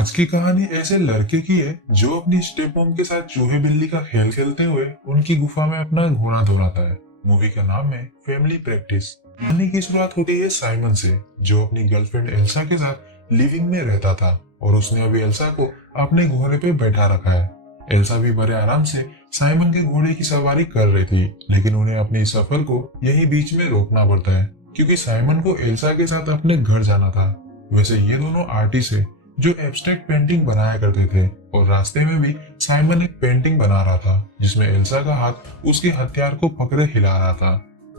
आज की कहानी ऐसे लड़के की है जो अपनी स्टेप मॉम के साथ चूहे बिल्ली का खेल खेलते हुए उनकी गुफा में अपना घोड़ा दौड़ाता है। मूवी का नाम है फैमिली प्रैक्टिस। कहानी की शुरुआत होती है साइमन से, जो अपनी गर्लफ्रेंड एल्सा के साथ लिविंग में रहता था और उसने अभी एल्सा को अपने घोड़े पे बैठा रखा है। एल्सा भी बड़े आराम से साइमन के घोड़े की सवारी कर रही थी, लेकिन उन्हें अपनी सफर को यही बीच में रोकना पड़ता है क्योंकि साइमन को एल्सा के साथ अपने घर जाना था। वैसे ये दोनों आर्टिस्ट है जो एब्स्ट्रैक्ट पेंटिंग बनाया करते थे और रास्ते में भी साइमन एक पेंटिंग बना रहा था जिसमें एल्सा का हाथ उसके हथियार को पकड़े हिला रहा था।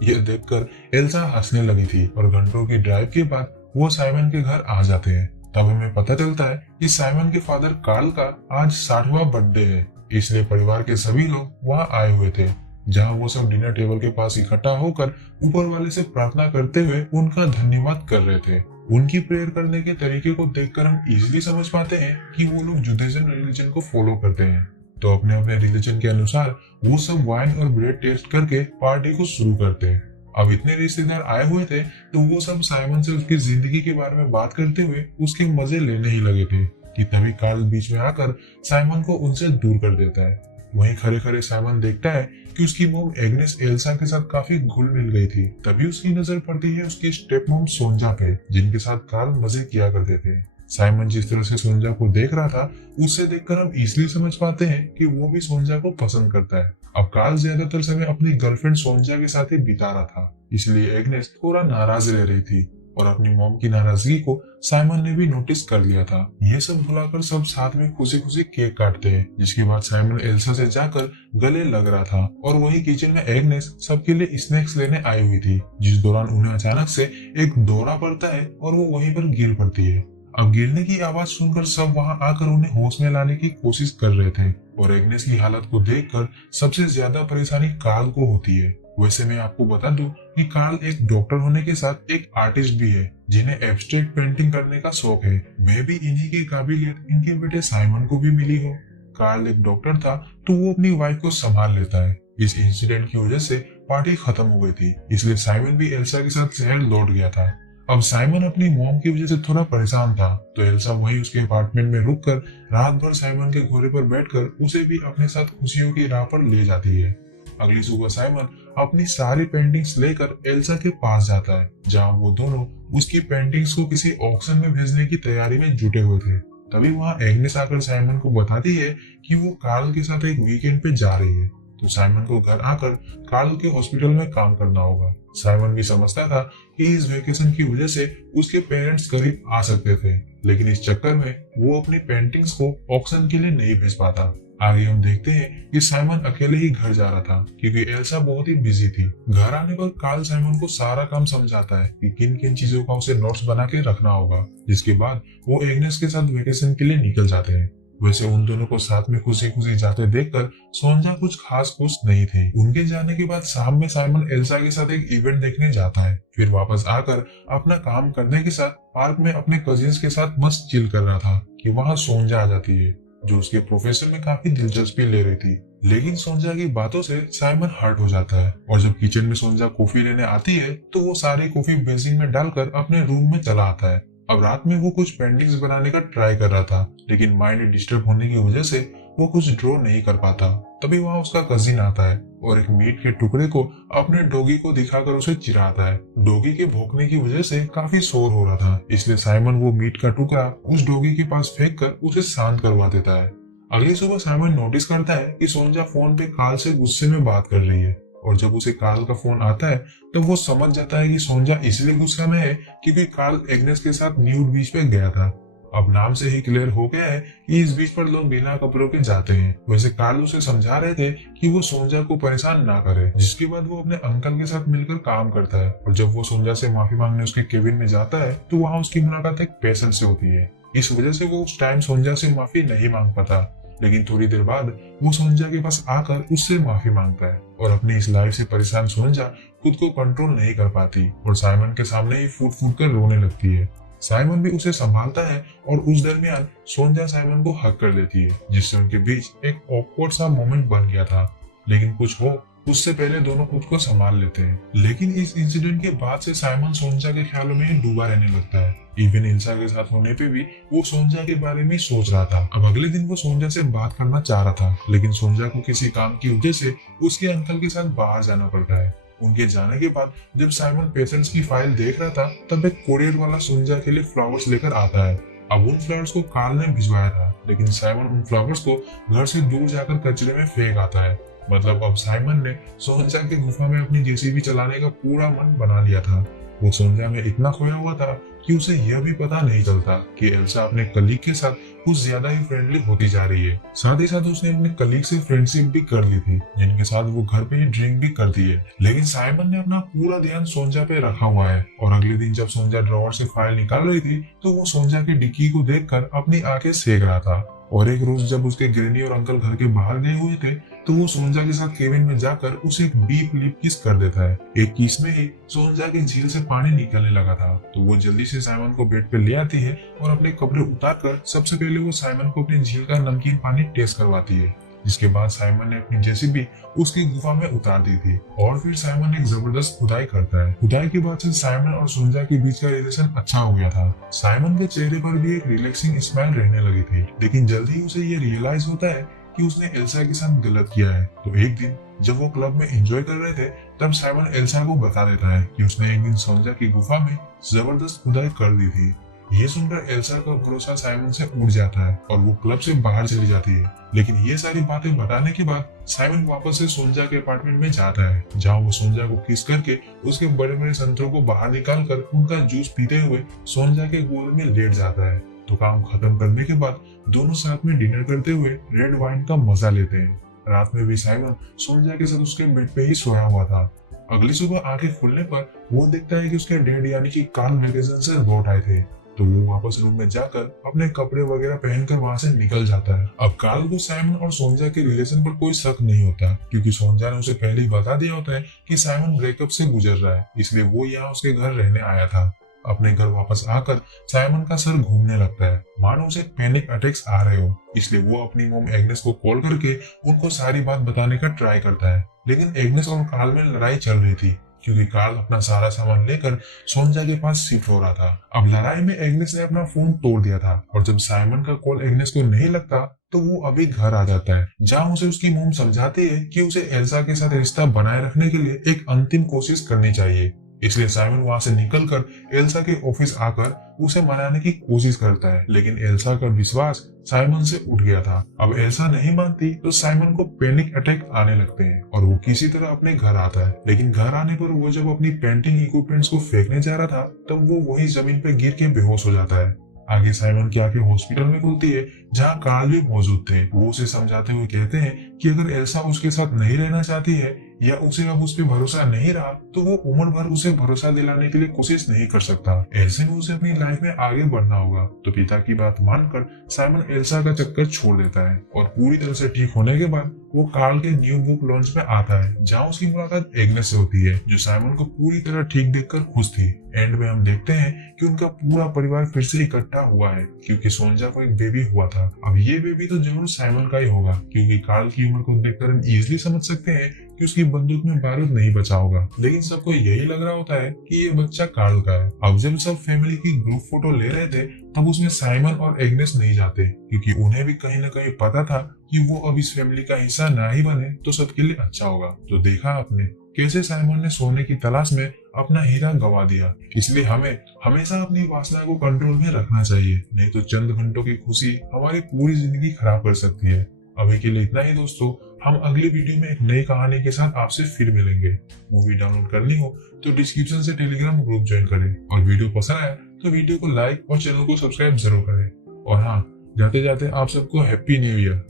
यह देखकर एल्सा हंसने लगी थी और घंटों की ड्राइव के बाद वो साइमन के घर आ जाते हैं। तब हमें पता चलता है कि साइमन के फादर कार्ल का आज 60वां बर्थडे है, इसलिए परिवार के सभी लोग वहाँ आए हुए थे, जहाँ वो सब डिनर टेबल के पास इकट्ठा होकर ऊपर वाले से प्रार्थना करते हुए उनका धन्यवाद कर रहे थे। उनकी प्रेयर करने के तरीके को देखकर हम इजीली समझ पाते हैं कि वो लोग जुडाइज्म रिलीजन को फॉलो करते हैं। तो अपने अपने रिलीजन के अनुसार वो सब वाइन और ब्रेड टेस्ट करके पार्टी को शुरू करते हैं। अब इतने रिश्तेदार आए हुए थे तो वो सब साइमन से उसकी जिंदगी के बारे में बात करते हुए उसके मजे लेने ही लगे थे कि तभी कार्ल बीच में आकर साइमन को उनसे दूर कर देता है। वहीं खड़े खड़े साइमन देखता है कि उसकी मोम एग्नेस एल्सा के साथ काफी घुल मिल गई थी। तभी उसकी नजर पड़ती है उसकी स्टेप मोम सोंजा पे, जिनके साथ कार्ल मजे किया करते थे। साइमन जिस तरह से सोंजा को देख रहा था उससे देखकर हम इसलिए समझ पाते हैं कि वो भी सोंजा को पसंद करता है। अब कार्ल ज्यादातर समय अपनी गर्लफ्रेंड सोंजा के साथ ही बिता रहा था, इसलिए एग्नेस थोड़ा नाराज रह रही थी और अपनी मॉम की नाराजगी को साइमन ने भी नोटिस कर लिया था। ये सब भुलाकर सब साथ में खुशी खुशी केक काटते हैं, जिसके बाद साइमन एल्सा से जाकर गले लग रहा था और वही किचन में एग्नेस सबके लिए स्नैक्स लेने आई हुई थी, जिस दौरान उन्हें अचानक से एक दौरा पड़ता है और वो वहीं पर गिर पड़ती है। अब गिरने की आवाज सुनकर सब वहां आकर उन्हें होश में लाने की कोशिश कर रहे थे और एग्नेस की हालत को देखकर सबसे ज्यादा परेशानी कार्ल को होती है। वैसे मैं आपको बता दूं कि कार्ल एक डॉक्टर होने के साथ एक आर्टिस्ट भी है, जिन्हें एब्स्ट्रैक्ट पेंटिंग करने का शौक है। मैं भी इन्हीं की काबिलियत इनके बेटे साइमन को भी मिली हो। कार्ल एक डॉक्टर था तो वो अपनी वाइफ को संभाल लेता है। इस इंसिडेंट की वजह से पार्टी खत्म हो गई थी, इसलिए साइमन भी एल्सा के साथ शहर लौट गया था। अब साइमन अपनी मॉम की वजह से थोड़ा परेशान था, तो एल्सा वहीं उसके अपार्टमेंट में रुककर रात भर साइमन के घोड़े पर बैठकर उसे भी अपने साथ खुशियों की राह पर ले जाती है। अगली सुबह साइमन अपनी सारी पेंटिंग्स लेकर एल्सा के पास जाता है, जहां वो दोनों उसकी पेंटिंग्स को किसी ऑक्शन में भेजने की तैयारी में जुटे हुए थे। तभी वहां एग्नेस आकर साइमन को बताती है कि वो कार्ल के साथ एक वीकेंड पे जा रही है, तो साइमन को घर आकर कार्ल के हॉस्पिटल में काम करना होगा। साइमन भी समझता था कि इस वेकेशन की वजह से उसके पेरेंट्स करीब आ सकते थे, लेकिन इस चक्कर में वो अपनी पेंटिंग्स को ऑक्शन के लिए नहीं भेज पाता। आगे हम देखते हैं कि साइमन अकेले ही घर जा रहा था क्योंकि एल्सा बहुत ही बिजी थी। घर आने पर कार्ल साइमन को सारा काम समझाता है कि किन किन चीजों का उसे नोट्स बना के रखना होगा, जिसके बाद वो एग्नेस के साथ वेकेशन के लिए निकल जाते हैं। वैसे उन दोनों को साथ में खुशी खुशी जाते देखकर सोंजा कुछ खास खुश नहीं थे। उनके जाने के बाद शाम में साइमन एल्सा के साथ एक इवेंट देखने जाता है, फिर वापस आकर अपना काम करने के साथ पार्क में अपने कजिन्स के साथ मस्त चिल कर रहा था कि वहाँ सोंजा आ जाती है, जो उसके प्रोफेशन में काफी दिलचस्पी ले रही थी। लेकिन सोंजा की बातों से साइमन हर्ट हो जाता है और जब किचन में सोंजा कॉफी लेने आती है तो वो सारी कॉफी बेसिन में डालकर अपने रूम में चला आता है। अब रात में वो कुछ पेंटिंग्स बनाने का ट्राई कर रहा था, लेकिन माइंड डिस्टर्ब होने की वजह से वो कुछ ड्रॉ नहीं कर पाता। तभी वहाँ उसका कजिन आता है और एक मीट के टुकड़े को अपने डॉगी को दिखाकर उसे चिढ़ाता है। डॉगी के भौंकने की वजह से काफी शोर हो रहा था, इसलिए साइमन वो मीट का टुकड़ा उस डॉगी के पास फेंक कर उसे शांत करवा देता है। अगली सुबह साइमन नोटिस करता है कि सोंजा फोन पे कार्ल से गुस्से में बात कर रही है और जब उसे कार्ल का फोन आता है तो वो समझ जाता है कि सोंजा इसलिए गुस्सा में है क्योंकि कार्ल एग्नेस के साथ न्यूड बीच पे गया था। अब नाम से ही क्लियर हो गया है कि इस बीच पर लोग बिना कपड़ों के जाते हैं। वैसे कार्ल उसे समझा रहे थे कि वो सोंजा को परेशान ना करे, जिसके बाद वो अपने अंकल के साथ मिलकर काम करता है और जब वो सोंजा से माफी मांगने उसके केबिन में जाता है तो वहाँ उसकी मुलाकात एक पेशेंट से होती है। इस वजह से वो उस टाइम सोंजा से माफी नहीं मांग पाता, लेकिन थोड़ी देर बाद वो सोंजा के पास आकर उससे माफी मांगता है और अपनी इस लाइफ से परेशान सोंजा खुद को कंट्रोल नहीं कर पाती और साइमन के सामने ही फूट फूट कर रोने लगती है। साइमन भी उसे संभालता है और उस दरमियान सोंजा साइमन को हक कर लेती है, जिससे उनके बीच एक ऑकवर्ड सा मोमेंट बन गया था। लेकिन कुछ हो उससे पहले दोनों खुद को संभाल लेते हैं। लेकिन इस इंसिडेंट के बाद से साइमन सोंजा के ख्यालों में ही डूबा रहने लगता है। इवन इल्सा के साथ होने पे भी वो सोंजा के बारे में सोच रहा था। अब अगले दिन वो सोंजा से बात करना चाह रहा था, लेकिन सोंजा को किसी काम की वजह से उसके अंकल के साथ बाहर जाना पड़ता है। उनके जाने के बाद जब साइमन पेशेंट्स की फाइल देख रहा था, तब एक कोरियर वाला सोंजा के लिए फ्लावर्स लेकर आता है। अब उन फ्लावर्स को कार्ल ने भिजवाया था, लेकिन साइमन उन फ्लावर्स को घर से दूर जाकर कचरे में फेंक आता है। मतलब अब साइमन ने सोंजा के गुफा में अपनी जेसीबी चलाने का पूरा मन बना लिया था। वो सोंजा में इतना खोया हुआ था कि उसे यह भी पता नहीं चलता कि एल्सा अपने कलीग के साथ कुछ ज्यादा ही फ्रेंडली होती जा रही है। साथ ही साथ उसने अपने कलीग से फ्रेंडशिप भी कर ली थी, जिनके साथ वो घर पे ही ड्रिंक भी करती है। लेकिन साइमन ने अपना पूरा ध्यान सोंजा पे रखा हुआ है, और अगले दिन जब सोंजा ड्रॉवर से फाइल निकाल रही थी, तो वो सोंजा की डिक्की को देखकर अपनी आंखें सेक रहा था। और एक रोज जब उसके ग्रैनी और अंकल घर के बाहर गए हुए थे, तो वो सोंजा के साथ केबिन में जाकर उसे एक डीप लिप किस कर देता है। एक किस में ही सोंजा की झील से पानी निकलने लगा था, तो वो जल्दी से साइमन को बेड पे ले आती है और अपने कपड़े उतारकर सबसे पहले वो साइमन को अपनी झील का नमकीन पानी टेस्ट करवाती है। जिसके बाद साइमन ने अपनी जेसीबी उसकी गुफा में उतार दी थी, और फिर साइमन एक जबरदस्त खुदाई करता है। खुदाई के बाद से साइमन और सोंजा के बीच का रिलेशन अच्छा हो गया था। साइमन के चेहरे पर भी एक रिलैक्सिंग स्माइल रहने लगी थी, लेकिन जल्दी ही उसे ये रियलाइज होता है कि उसने एल्सा के साथ गलत किया है। तो एक दिन जब वो क्लब में एंजॉय कर रहे थे, तब साइमन एल्सा को बता देता है कि उसने एक दिन सोंजा की गुफा में जबरदस्त खुदाई कर दी थी। ये सुनकर एल्सा का भरोसा साइमन से उड़ जाता है और वो क्लब से बाहर चली जाती है। लेकिन ये सारी बातें बताने के बाद साइमन वापस से सोंजा के अपार्टमेंट में जाता है, जहाँ वो सोंजा को किस करके उसके बड़े बड़े संतरों को बाहर निकाल कर उनका जूस पीते हुए सोंजा के गोद में लेट जाता है। तो काम खत्म करने के बाद दोनों साथ में डिनर करते हुए रेड वाइन का मजा लेते हैं। रात में भी साइमन सोंजा के साथ उसके बेड पे ही सोया हुआ था। अगली सुबह आंखें खुलने पर वो देखता है कि उसके डैड यानी कि कार्ल मैगजीन से लौट आए थे। तो वो वापस रूम में जाकर अपने कपड़े वगैरह पहनकर वहां से निकल जाता है। अब कार्ल को साइमन और सोंजा के रिलेशन पर कोई शक नहीं होता, क्योंकि सोंजा ने उसे पहले ही बता दिया होता है कि साइमन ब्रेकअप से गुजर रहा है, इसलिए वो यहाँ उसके घर रहने आया था। अपने घर वापस आकर साइमन का सर घूमने लगता है, मानो उसे पैनिक अटैक्स आ रहे हो। इसलिए वो अपनी मॉम एग्नेस को कॉल करके उनको सारी बात बताने का ट्राई करता है। लेकिन एग्नेस और कार्ल में लड़ाई चल रही थी, क्योंकि कार्ल अपना सारा सामान लेकर सोंजा के पास शिफ्ट हो रहा था। अब लड़ाई में एग्नेस ने अपना फोन तोड़ दिया था, और जब साइमन का कॉल एग्नेस को नहीं लगता, तो वो अभी घर आ जाता है, जहाँ उसे उसकी मॉम समझाती है कि उसे एल्सा के साथ रिश्ता बनाए रखने के लिए एक अंतिम कोशिश करनी चाहिए। इसलिए साइमन वहां से निकलकर एल्सा के ऑफिस आकर उसे मनाने की कोशिश करता है, लेकिन एल्सा का विश्वास साइमन से उठ गया था। अब एल्सा नहीं मानती, तो साइमन को पैनिक अटैक आने लगते हैं और वो किसी तरह अपने घर आता है। लेकिन घर आने पर वो जब अपनी पेंटिंग इक्विपमेंट्स को फेंकने जा रहा था, तब वो वही जमीन पे गिर के बेहोश हो जाता है। आगे साइमन की आंखें हॉस्पिटल में खुलती है, जहाँ कार्ल भी मौजूद थे। वो उसे समझाते हुए कहते हैं कि अगर एल्सा उसके साथ नहीं रहना चाहती है या उसे अब उस पर भरोसा नहीं रहा, तो वो उम्र भर उसे भरोसा दिलाने के लिए कोशिश नहीं कर सकता। ऐसे में उसे अपनी लाइफ में आगे बढ़ना होगा। तो पिता की बात मानकर साइमन एल्सा का चक्कर छोड़ देता है, और पूरी तरह से ठीक होने के बाद वो कार्ल के न्यू बुक लॉन्च में आता है, जहाँ उसकी मुलाकात एग्नेस से होती है, जो साइमन को पूरी तरह ठीक देखकर खुश थी। एंड में हम देखते हैं कि उनका पूरा परिवार फिर से इकट्ठा हुआ है, क्योंकि सोंजा को एक बेबी हुआ था। अब ये बेबी तो जरूर साइमन का ही होगा, क्योंकि कार्ल की उम्र को देखकर हम इजीली समझ सकते हैं कि उसकी बंदूक में बारूद नहीं बचा होगा। लेकिन सबको यही लग रहा होता है कि ये बच्चा कार्ल का है। अब जब सब फैमिली की ग्रुप फोटो ले रहे थे, तब उसमें साइमन और एग्नेस नहीं जाते, क्योंकि उन्हें भी कहीं न कहीं पता था कि वो अब इस फैमिली का हिस्सा ना ही बने तो सबके लिए अच्छा होगा। तो देखा आपने कैसे साइमन ने सोने की तलाश में अपना हीरा गवा दिया। इसलिए हमें हमेशा अपनी वासना को कंट्रोल में रखना चाहिए, नहीं तो चंद घंटों की खुशी हमारी पूरी जिंदगी खराब कर सकती है। अभी के लिए इतना ही दोस्तों, हम अगली वीडियो में एक नई कहानी के साथ आपसे फिर मिलेंगे। मूवी डाउनलोड करनी हो तो डिस्क्रिप्शन से टेलीग्राम ग्रुप ज्वाइन करें, और वीडियो पसंद आया तो वीडियो को लाइक और चैनल को सब्सक्राइब जरूर करें। और हाँ, जाते जाते आप सबको हैप्पी न्यू ईयर।